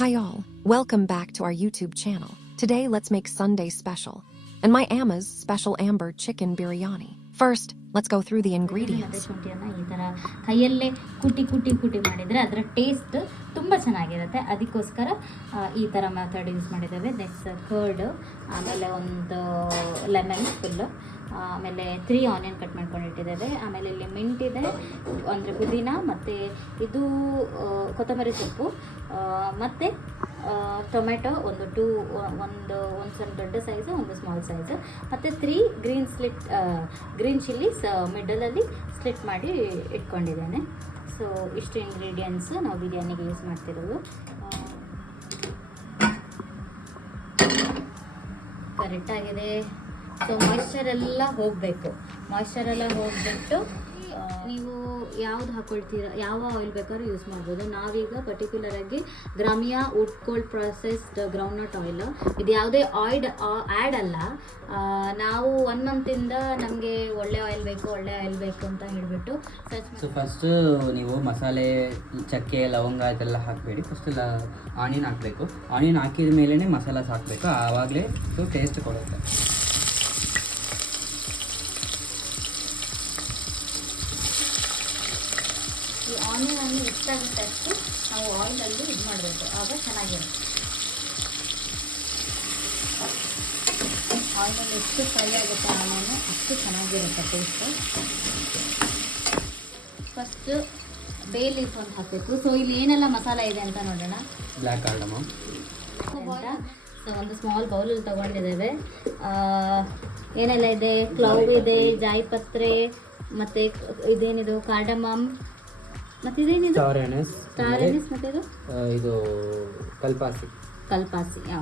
Hi all, welcome back to our YouTube channel. Today let's make Sunday special and my Amma's special amber chicken biryani. First, let's go through the ingredients. ಶುಂಠಿಯನ್ನು ಈ ಥರ ಕೈಯಲ್ಲೇ ಕುಟಿ ಮಾಡಿದರೆ ಅದರ taste ತುಂಬ ಚೆನ್ನಾಗಿರುತ್ತೆ. ಅದಕ್ಕೋಸ್ಕರ ಈ ಥರ ಮೆಥಡ್ ಯೂಸ್ ಮಾಡಿದ್ದೇವೆ. ನೆಕ್ಸ್ಟ್ ಕರ್ಡ್, ಆಮೇಲೆ ಒಂದು ಲೆಮನ್ ಫುಲ್ಲು, ಆಮೇಲೆ 3 ಆನಿಯನ್ ಕಟ್ ಮಾಡ್ಕೊಂಡಿಟ್ಟಿದ್ದೇವೆ. ಆಮೇಲೆ ಇಲ್ಲಿ ಮಿಂಟ್ ಇದೆ, ಅಂದರೆ ಪುದೀನ, ಮತ್ತು ಇದು ಕೊತ್ತಂಬರಿ ಸೊಪ್ಪು, ಮತ್ತು ಟೊಮೆಟೊ ಒಂದು ಸ್ವಲ್ಪ ದೊಡ್ಡ ಸೈಜು, ಒಂದು ಸ್ಮಾಲ್ ಸೈಜು, ಮತ್ತು 3 ಗ್ರೀನ್ ಚಿಲ್ಲೀಸ್ ಮಿಡಲಲ್ಲಿ ಸ್ಲಿಟ್ ಮಾಡಿ ಇಟ್ಕೊಂಡಿದ್ದೇನೆ. ಸೊ ಇಷ್ಟು ಇಂಗ್ರೀಡಿಯೆಂಟ್ಸ್ ನಾವು ಬಿರಿಯಾನಿಗೆ ಯೂಸ್ ಮಾಡ್ತಿರೋದು. ಕರೆಕ್ಟಾಗಿದೆ. ಸೊ ಮಾಯ್ಶ್ಚರೆಲ್ಲ ಹೋಗಬೇಕು. ಹೋಗ್ಬಿಟ್ಟು ನೀವು ಯಾವ್ದು ಹಾಕ್ಕೊಳ್ತೀರಾ, ಯಾವ ಆಯಿಲ್ ಬೇಕಾದ್ರೂ ಯೂಸ್ ಮಾಡ್ಬೋದು. ನಾವೀಗ ಪರ್ಟಿಕ್ಯುಲರಾಗಿ Gramiya wood cold processed groundnut oil, ಇದು ಯಾವುದೇ ಆ್ಯಡ್ ಅಲ್ಲ. ನಾವು 1 ಮಂತಿಂದ ನಮಗೆ ಒಳ್ಳೆ ಆಯಿಲ್ ಬೇಕು ಅಂತ ಹೇಳಿಬಿಟ್ಟು ಸೊ ಫಸ್ಟು ನೀವು ಮಸಾಲೆ, ಚಕ್ಕೆ, ಲವಂಗ ಇದೆಲ್ಲ ಹಾಕಬೇಡಿ. ಫಸ್ಟ್ ಆನಿಯನ್ ಹಾಕಬೇಕು. ಆನಿಯನ್ ಹಾಕಿದ ಮೇಲೇ ಮಸಾಲಾಸ್ ಹಾಕಬೇಕು, ಆವಾಗಲೇ ಸೊ ಟೇಸ್ಟ್ ಕೊಡುತ್ತೆ. ಈ ಆನಿಯನ್ ಎಷ್ಟಾಗುತ್ತೆ ಅಷ್ಟು ನಾವು ಆಯಿಲಲ್ಲಿ ಇದು ಮಾಡಬೇಕು, ಆಗ ಚೆನ್ನಾಗಿರುತ್ತೆ. ಆಯಿಲಲ್ಲಿ ಎಷ್ಟು ಫ್ರೈ ಆಗುತ್ತೆ ಆನಿಯನ್ ಅಷ್ಟು ಚೆನ್ನಾಗಿರುತ್ತೆ ಟೇಸ್ಟು. ಫಸ್ಟು ಬೇ ಲೀಫ್ ಒಂದು ಹಾಕಬೇಕು. ಸೊ ಇಲ್ಲಿ ಏನೆಲ್ಲ ಮಸಾಲ ಇದೆ ಅಂತ ನೋಡೋಣ. ಬ್ಲ್ಯಾಕ್ ಕಾರ್ಡಮಮ್, ಸೊ ಒಂದು ಸ್ಮಾಲ್ ಬೌಲಲ್ಲಿ ತೊಗೊಂಡಿದ್ದೇವೆ. ಏನೆಲ್ಲ ಇದೆ, ಕ್ಲೌವ್ ಇದೆ, ಜಾಯಿಪತ್ರೆ, ಮತ್ತು ಇದೇನಿದು ಕಾರ್ಡಮಮ್, ಮತ್ತು ಇದೇನಿದು ಸ್ಟಾರ್ ಎನಿಸ್, ಮತ್ತು ಇದು ಕಲ್ಪಾಸಿ.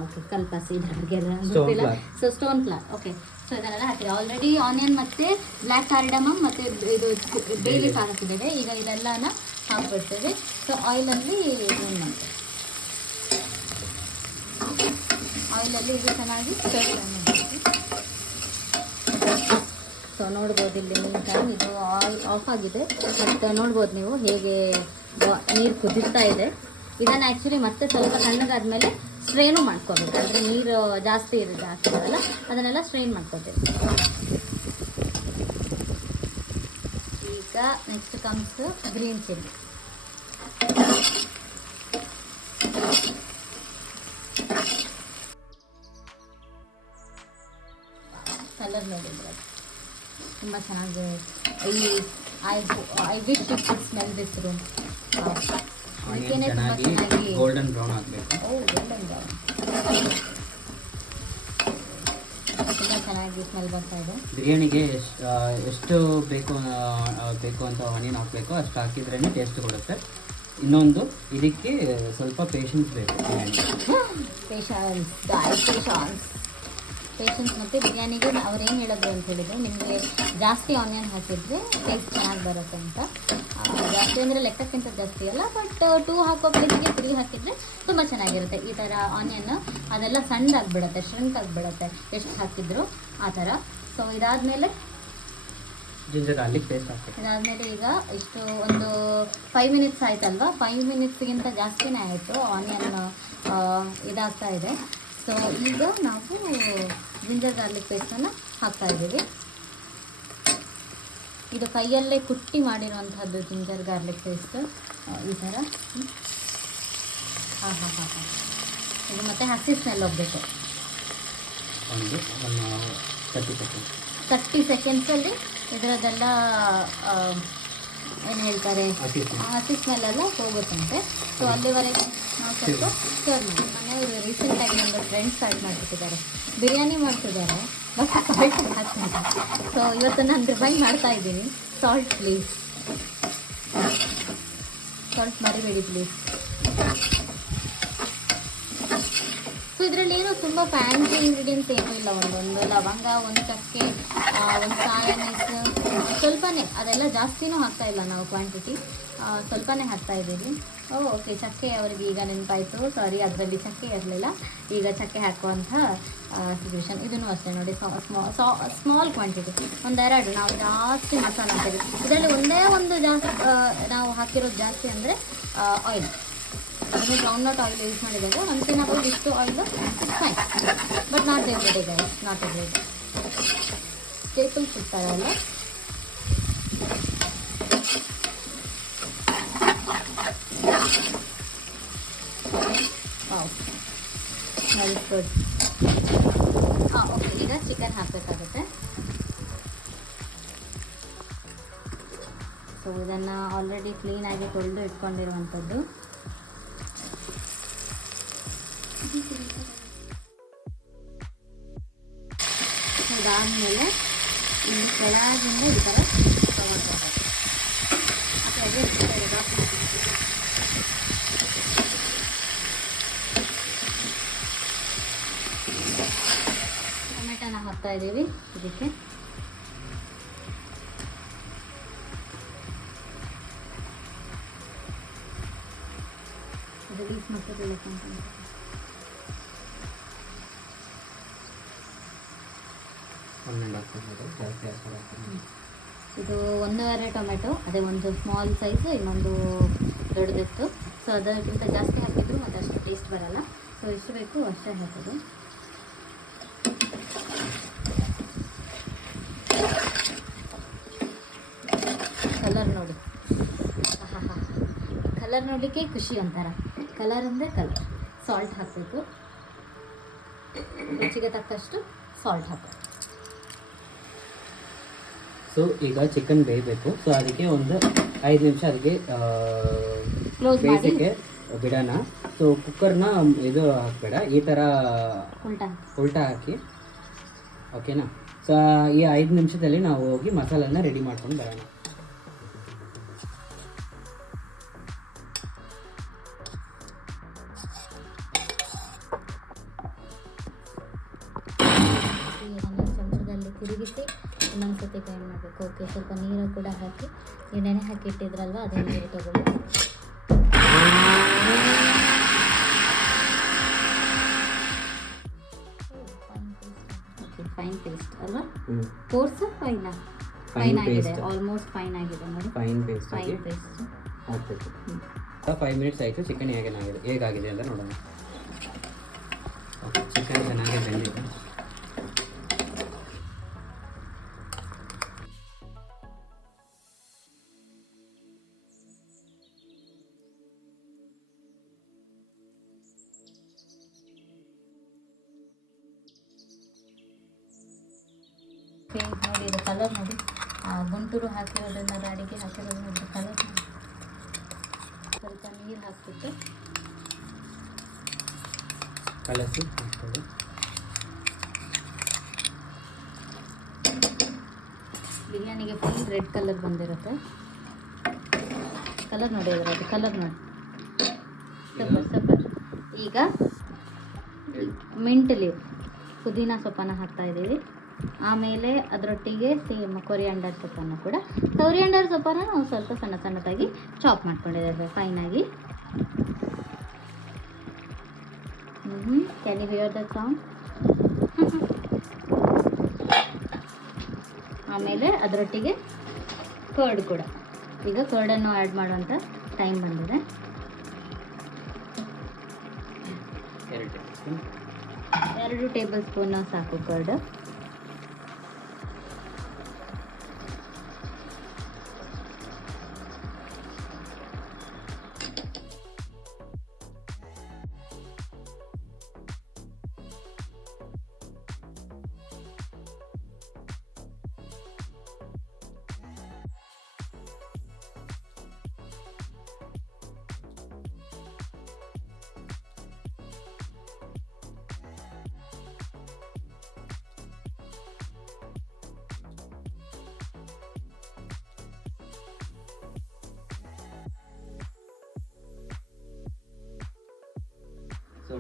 ಓಕೆ, ಕಲ್ಪಾಸಿ ನನಗೆಲ್ಲ ಗೊತ್ತಿಲ್ಲ. So stone flower, okay. So ಇದನ್ನೆಲ್ಲ ಹಾಕಿದೆ ಆಲ್ರೆಡಿ. ಆನಿಯನ್ ಮತ್ತು ಬ್ಲ್ಯಾಕ್ ಕಾರ್ಡಮಮ್ ಮತ್ತು ಇದು ಬೇ ಲೀಫ್ ಹಾಕಿದ್ದೇವೆ. ಈಗ ಇದೆಲ್ಲನ ಹಾಕ್ಬಿಡ್ತೇವೆ. ಸೊ ಆಯಿಲಲ್ಲಿ ಏನು ಮಾಡ್ತೇವೆ, ಆಯಿಲಲ್ಲಿ ಇದು ಚೆನ್ನಾಗಿ ಸ್ಟರ್ ಮಾಡ್ತೀವಿ. ಸೊ ನೋಡ್ಬೋದು ಇಲ್ಲಿ ಟೈಮ್ ಇದು ಆಫ್ ಆಗಿದೆ, ಮತ್ತು ನೋಡ್ಬೋದು ನೀವು ಹೇಗೆ ನೀರು ಕುದಿಸ್ತಾ ಇದೆ. ಇದನ್ನು ಆ್ಯಕ್ಚುಲಿ ಮತ್ತೆ ಸ್ವಲ್ಪ ತಣ್ಣಗಾದ್ಮೇಲೆ ಸ್ಟ್ರೈನು ಮಾಡ್ಕೋಬೇಕು, ಅಂದರೆ ನೀರು ಜಾಸ್ತಿ ಹಾಕಿದಾರಲ್ಲ ಅದನ್ನೆಲ್ಲ ಸ್ಟ್ರೈನ್ ಮಾಡ್ಕೋತೀವಿ. ಈಗ next comes green chilli. Colour ನೋಡಿದ್ರೆ ತುಂಬ ಚೆನ್ನಾಗಿ. I wish you could smell this room. ಅದಕ್ಕೇನೆ ತುಂಬ ಚೆನ್ನಾಗಿ ಗೋಲ್ಡನ್ ಬ್ರೌನ್ ಆಗಬೇಕು. ಗೋಲ್ಡನ್ ಬ್ರೌನ್ ತುಂಬ ಚೆನ್ನಾಗಿ ಸ್ಮೆಲ್ ಬರ್ತಾ ಇದೆ. ಬಿರಿಯಾನಿಗೆ ಎಷ್ಟು ಬೇಕು ಅಂತ ಆನಿಯನ್ ಹಾಕಬೇಕು ಅಷ್ಟು ಹಾಕಿದ್ರೇ ಟೇಸ್ಟ್ ಕೊಡುತ್ತೆ. ಇನ್ನೊಂದು, ಇದಕ್ಕೆ ಸ್ವಲ್ಪ ಪೇಷನ್ಸ್ ಬೇಕು. ಪೇಷನ್ಸ್ ಮತ್ತು ಬಿರಿಯಾನಿಗೆ ಅವ್ರೇನು ಹೇಳಿದ್ರು ಅಂತ ಹೇಳಿದ್ರು, ನಿಮಗೆ ಜಾಸ್ತಿ ಆನಿಯನ್ ಹಾಕಿದರೆ ಟೇಸ್ಟ್ ಚೆನ್ನಾಗಿ ಬರುತ್ತೆ ಅಂತ. ಜಾಸ್ತಿ ಅಂದರೆ ಲೆಕ್ಕಕ್ಕಿಂತ ಜಾಸ್ತಿ ಅಲ್ಲ, ಬಟ್ 2 ಹಾಕೋ ಪ್ಲೇಸಿಗೆ 3 ಹಾಕಿದರೆ ತುಂಬ ಚೆನ್ನಾಗಿರುತ್ತೆ. ಈ ಥರ ಆನಿಯನ್ ಅದೆಲ್ಲ ಸಣ್ಣದಾಗಿಬಿಡುತ್ತೆ, ಶ್ರಿಂಕ್ ಆಗಿಬಿಡುತ್ತೆ ಎಷ್ಟು ಹಾಕಿದ್ರು ಆ ಥರ. ಸೊ ಇದಾದಮೇಲೆ ಜಿಂಜರ್ ಗಾರ್ಲಿಕ್ ಪೇಸ್ಟ್ ಹಾಕಿ. ಇದಾದಮೇಲೆ ಈಗ ಇಷ್ಟು ಒಂದು 5 ಮಿನಿಟ್ಸ್ ಆಯ್ತಲ್ವಾ, 5 ಮಿನಿಟ್ಸ್ಗಿಂತ ಜಾಸ್ತಿನೇ ಆಯಿತು. ಆನಿಯನ್ ಇದಾಗ್ತಾ ಇದೆ. ಸೊ ಈಗ ನಾವು ಜಿಂಜರ್ ಗಾರ್ಲಿಕ್ ಪೇಸ್ಟನ್ನು ಹಾಕ್ತಾಯಿದ್ದೀವಿ. ಇದು ಕೈಯಲ್ಲೇ ಕುಟ್ಟಿ ಮಾಡಿರುವಂಥದ್ದು ಜಿಂಜರ್ ಗಾರ್ಲಿಕ್ ಪೇಸ್ಟ್. ಈ ಥರ ಇದು ಮತ್ತೆ ಹಸಿ ಸ್ಮೆಲ್ ಹೋಗಬೇಕು. 30 ಸೆಕೆಂಡ್ಸಲ್ಲಿ ಇದರದ್ದೆಲ್ಲ ಏನು ಹೇಳ್ತಾರೆ, ಹಸಿ ಸ್ಮೆಲ್ಲೆಲ್ಲ ಹೋಗುತ್ತಂತೆ. ಸೊ ಅಲ್ಲಿವರೆಗೆ ನಾವು ಸ್ವಲ್ಪ ಸ್ಟರ್ ಮಾಡಿ. ಮನೆಯವರು ರೀಸೆಂಟಾಗಿ ಒಂದು ಫ್ರೆಂಡ್ ಸ್ಟಾರ್ಟ್ ಮಾಡಿಬಿಟ್ಟಿದ್ದಾರೆ, ಬಿರಿಯಾನಿ ಮಾಡ್ತಿದ್ದಾರೆ, ಬಟ್ ಸಾಲ್ಟ್ ಹಾಕ್ತಿದ್ದಾರೆ. ಸೊ ಇವತ್ತು ನಾನು ರಿವೈಂಡ್ ಮಾಡ್ತಾ ಇದ್ದೀನಿ. ಸಾಲ್ಟ್ ಪ್ಲೀಸ್, ಸಾಲ್ಟ್ ಮರಿಬೇಡಿ ಪ್ಲೀಸ್. ಸೊ ಇದರಲ್ಲಿ ಏನೋ ತುಂಬ ಫ್ಯಾನ್ಸಿ ಇಂಗ್ರೀಡಿಯೆಂಟ್ಸ್ ಏನೂ ಇಲ್ಲ. ಒಂದು ಲವಂಗ, ಒಂದು ಚಕ್ಕೆ, ಒಂದು ಸಾಯನೀಸ್, ಸ್ವಲ್ಪನೇ, ಅದೆಲ್ಲ ಜಾಸ್ತಿನೂ ಹಾಕ್ತಾಯಿಲ್ಲ ನಾವು, ಕ್ವಾಂಟಿಟಿ ಸ್ವಲ್ಪನೇ ಹಾಕ್ತಾಯಿದ್ದೀವಿ. ಓಕೆ, ಚಕ್ಕೆ ಅವರಿಗೆ ಈಗ ನೆನಪಾಯಿತು, ಸಾರಿ ಅದರಲ್ಲಿ ಚಕ್ಕೆ ಇರಲಿಲ್ಲ, ಈಗ ಚಕ್ಕೆ ಹಾಕುವಂಥ ಸಿಚುವೇಶನ್. ಇದನ್ನು ಅಷ್ಟೇ ನೋಡಿ, ಸ್ಮಾಲ್ ಕ್ವಾಂಟಿಟಿ, 1-2. ನಾವು ಜಾಸ್ತಿ ಮಸಾಲೆ ಹಾಕ್ತೀವಿ ಇದರಲ್ಲಿ. ಒಂದೇ ಒಂದು ಜಾಸ್ತಿ ನಾವು ಹಾಕಿರೋದು ಜಾಸ್ತಿ ಅಂದರೆ ಆಯಿಲ್. ಅದನ್ನು ಗ್ರೌಂಡ್ನಟ್ ಆಯಿಲ್ ಯೂಸ್ ಮಾಡಿದಾಗ ಒನ್ಸ್ ಇನ್ ಅಬೌಟ್ ಇಷ್ಟು oil fine, but not every day guys, not every day. Staples ಇರ್ತಾರಲ್ಲ ವಾವ್ ವೆರಿ ಗುಡ್. ಓಕೆ, ಈಗ ಚಿಕನ್ ಹಾಕಬೇಕಾಗುತ್ತೆ. ಸೊ ಇದನ್ನು ಆಲ್ರೆಡಿ ಕ್ಲೀನಾಗಿ ತೊಳೆದು ಇಟ್ಕೊಂಡಿರುವಂಥದ್ದು. ಅದಾದಮೇಲೆ ಇನ್ನು ಕೆಳಗಿಂದ ಈ ಥರ ತೊಗೊಳ್ಬೇಕು. ಟೊಮೆಟೊನ ಹಾಕ್ತಾ ಇದ್ದೀವಿ ಇದಕ್ಕೆ. ರಿಲೀಸ್ ಮಾಡ್ತಿರಲಿಲ್ಲ. ಇದು 1.5 ಟೊಮೆಟೊ, ಅದೇ ಒಂದು ಸ್ಮಾಲ್ ಸೈಜು, ಇನ್ನೊಂದು ದೊಡ್ಡದಿತ್ತು. ಸೊ ಅದಕ್ಕಿಂತ ಜಾಸ್ತಿ ಹಾಕಿದ್ರು ಮತ್ತು ಅಷ್ಟು ಟೇಸ್ಟ್ ಬರಲ್ಲ. ಸೊ ಎಷ್ಟು ಬೇಕು ಅಷ್ಟೇ ಹಾಕೋದು. ಕಲರ್ ನೋಡಿ, ಕಲರ್ ನೋಡಲಿಕ್ಕೆ ಖುಷಿ ಒಂಥರ. ಕಲರ್ ಅಂದರೆ ಕಲರ್. ಸಾಲ್ಟ್ ಹಾಕಬೇಕು, ರುಚಿಗೆ ತಕ್ಕಷ್ಟು ಸಾಲ್ಟ್ ಹಾಕಬೇಕು. ಸೊ ಈಗ ಚಿಕನ್ ಬೇಯಬೇಕು. ಸೊ ಅದಕ್ಕೆ ಒಂದು 5 ನಿಮಿಷ ಅದಕ್ಕೆ ಬೇಯಿಸೋಕ್ಕೆ ಬಿಡೋಣ. ಸೊ ಕುಕ್ಕರ್ನ ಇದು ಹಾಕಬೇಡ, ಈ ಥರ ಉಲ್ಟಾ ಹಾಕಿ, ಓಕೆನಾ? ಸೊ ಈ 5 ನಿಮಿಷದಲ್ಲಿ ನಾವು ಹೋಗಿ ಮಸಾಲನ್ನ ರೆಡಿ ಮಾಡ್ಕೊಂಡು ಬರೋಣ. ಚಮಚದಲ್ಲಿ ತಿರುಗಿಸಿ ಇನ್ನೊಂದು ಸತಿ ಗ್ರೈಂಡ್ ಮಾಡಬೇಕು. ಓಕೆ, ಸ್ವಲ್ಪ ನೀರು ಕೂಡ ಹಾಕಿ, ಈ ನೆನೆ ಹಾಕಿ ಇಟ್ಟಿದ್ರಲ್ವ ಅದೇ ನೀರು ತಗೊಳ್ಳಿ. ಫೈನ್ ಪೇಸ್ಟ್ ಅಲ್ವಾ? ಕೋರ್ಸ್ ಫೈನಾ? ಫೈನ್ ಆಗಿದೆ, ಆಲ್ಮೋಸ್ಟ್ ಫೈನ್ ಆಗಿದೆ ನೋಡಿ. ಫೈನ್ ಪೇಸ್ಟ್ ಹಾಕಬೇಕು. 5 ಮಿನಿಟ್ಸ್ ಆಯಿತು. ಚಿಕನ್ ಹೇಗಾಗಿದೆ ಅಂತ ನೋಡೋಣ. ಚಿಕನ್ ಚೆನ್ನಾಗಿ ಬೆಂದಿದೆ. ನೋಡಿ, ಇದು ಕಲರ್ ನೋಡಿ, ಗುಂಟೂರು ಹಾಕಿರೋದ್ರಿಂದ ಗಾಡಿಗೆ ಹಾಕಿರೋದು ನೋಡಿ ಕಲರ್. ಸ್ವಲ್ಪ ನೀರು ಹಾಕ್ಬಿಟ್ಟು ಕಲಸಿ ಹಾಕ್ಕೊಳ್ಳಿ. ಬಿರಿಯಾನಿಗೆ ಫುಲ್ ರೆಡ್ ಕಲರ್ ಬಂದಿರುತ್ತೆ. ಕಲರ್ ನೋಡಿ, ಅದರದ್ದು ಕಲರ್ ನೋಡಿ, ಸೂಪರ್. ಈಗ ಮಿಂಟ್ ಲೀವ್, ಪುದೀನ ಸೊಪ್ಪನ್ನು ಹಾಕ್ತಾ ಇದ್ದೀವಿ. ಆಮೇಲೆ ಅದರೊಟ್ಟಿಗೆ ಸೇಮ್ ಕೊರಿಯಾಂಡರ್ ಸೊಪ್ಪನ್ನು ಕೂಡ. ಕೊರಿಯಾಂಡರ್ ಸೊಪ್ಪನ್ನು ನಾವು ಸ್ವಲ್ಪ ಸಣ್ಣದಾಗಿ ಚಾಪ್ ಮಾಡ್ಕೊಂಡಿದ್ದೇವೆ ಫೈನಾಗಿ. Can you hear the sound? ಆಮೇಲೆ ಅದರೊಟ್ಟಿಗೆ ಕರ್ಡ್ ಕೂಡ. ಈಗ ಕರ್ಡನ್ನು ಆ್ಯಡ್ ಮಾಡುವಂಥ ಟೈಮ್ ಬಂದಿದೆ. 2 ಟೇಬಲ್ ಸ್ಪೂನ್ ಸಾಕು ಕರ್ಡ್. ಸೊ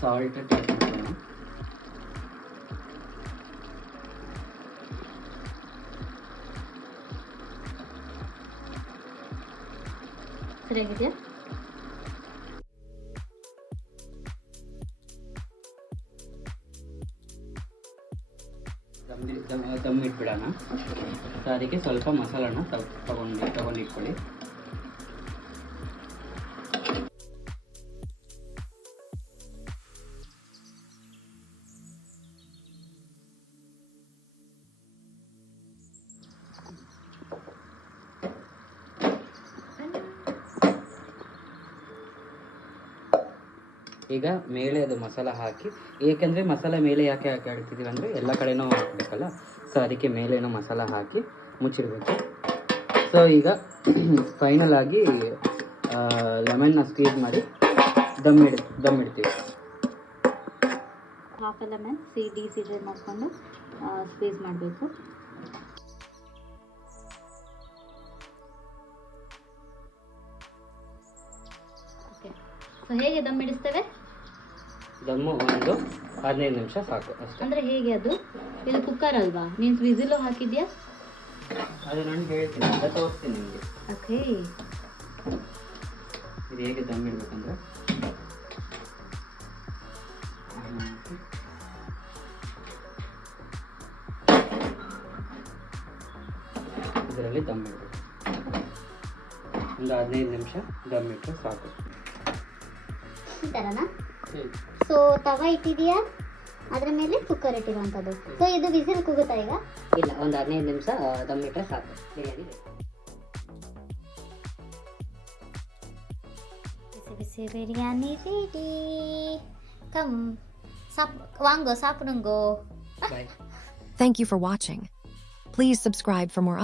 ಸಾಲ್ಟ್ ಟೇಸ್ಟ್ ಮಾಡೋಣ. ಸರಿಯಾಗಿದೆಯಾ? ದಮ್ ಇಟ್ಬಿಡೋಣ. ಸೊ ಅದಕ್ಕೆ ಸ್ವಲ್ಪ ಮಸಾಲನ ತಗೊಂಡು ಇಟ್ಕೊಳ್ಳಿ. ಈಗ ಮೇಲೆ ಅದು ಮಸಾಲ ಹಾಕಿ, ಏಕೆಂದರೆ ಮಸಾಲ ಮೇಲೆ ಯಾಕೆ ಹಾಕಿರ್ತೀವಿ ಅಂದರೆ ಎಲ್ಲ ಕಡೆನೂ ಹಾಕಬೇಕಲ್ಲ, ಸೊ ಅದಕ್ಕೆ ಮೇಲೇನೋ ಮಸಾಲ ಹಾಕಿ ಮುಚ್ಚಿಡಬೇಕು. ಸೊ ಈಗ ಫೈನಲ್ ಆಗಿ ಲೆಮನ್ನ ಸ್ಕ್ವೀಸ್ ಮಾಡಿ ದಮ್ ಇಡ್ತೀವಿ. ಹಾಫ್ ಲೆಮನ್ ಡಿಸಿಡ್ರೇಟ್ ಮಾಡಿಕೊಂಡು ಸ್ಕ್ವೀಸ್ ಮಾಡಬೇಕು. ಓಕೆ, ಸೊ ಹೇಗೆ ದಮ್ ಇಡಿಸ್ತೇವೆ? ದಮ್ಮು ಒಂದು 15 ನಿಮಿಷ ಸಾಕು ಅಷ್ಟೇ. ಅಂದರೆ ಹೇಗೆ ಅದು? ಇದು ಕುಕ್ಕರ್ ಅಲ್ವಾ, ಮೀನ್ಸ್ ವಿಸಿಲು ಹಾಕಿದ್ಯಾ? ಅದು ನಾನು ಹೇಳ್ತೀನಿ, ಅದು ತೋರಿಸ್ತೀನಿ ನಿಮಗೆ. ಓಕೆ, ಇದು ಹೇಗೆ ದಮ್ ಇಡಬೇಕಂದ್ರೆ ಇದರಲ್ಲಿ ದಮ್ ಇಡಬೇಕು. ಒಂದು 15 ನಿಮಿಷ ದಮ್ ಇಟ್ಟರೆ ಸಾಕು. ಈ ಥರನಾ? ಸೊ ತವ ಇಟ್ಟಿದೆಯಾ, ಅದ್ರ ಮೇಲೆ ಕುಕ್ಕರ್ ಇಟ್ಟಿರುವಂಥದ್ದು. ಸೊ ಇದು ವಿಸಿಲ್ ಕೂಗುತ್ತಾ ಈಗ? ಇಲ್ಲ, ಒಂದು 15 ನಿಮಿಷ ದಮ್ ಇಟ್ಟರೆ ಸಾಕು ಬಿರಿಯಾನಿ. ಬಿಸಿ ಬಿರಿಯಾನಿ ರೆಡಿ. ಕಮ್ ವಾಂಗೋ ಸಾಪಿಡುಂಗೋ. Bye. Thank you for watching. Please subscribe for more